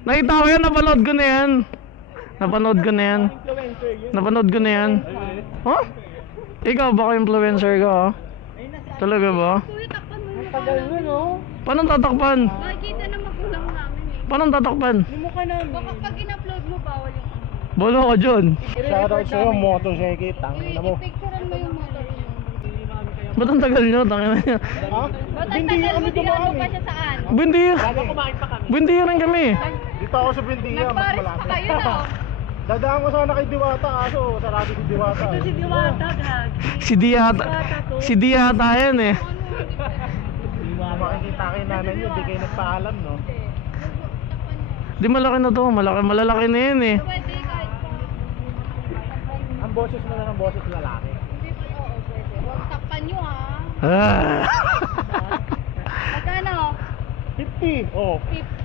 Nakita ko yan, napanood ko na yan. Napanood ko na yan. Napanood ko na yan. Huh? Ikaw baka influencer ka, ha? Talaga ba? Kuya, takpan mo yung mukha Tagal mo, namin. no? Paano tatakpan? Makikita na magulang namin eh. Paano tatakpan? Yung mukha namin. Baka pag in-upload mo, bawal yung Bolo ka dyan. Shoutout sa'yo, motorcycle. Tangin na mo. i-picturean mo yung motor mo. Ba't ang tagal nyo? Tangina nyo. Ha? Ba't ang Hindi tagal mo, kami diyan mo dumaan pa eh. siya saan? Bundi. Bago kumain pa kami. Bundi rin kami. Dito ako sa Bindiya, mas Nagpares pa malapit. kayo, no? Dadaan ko sana kay Diwata, kaso sarado si Diwata. Ito si Diwata, gag. Si Diata. Si Diata yan eh. Makikita kay nanay niyo, di kayo nagpaalam, no? Di malaki na to. Malalaki na yan eh. Pwede kahit pa. Ang boses mo na ng boses lalaki. Oo, pwede. Huwag takpan nyo, ha? Ah. Magkano? 50, oh. 50.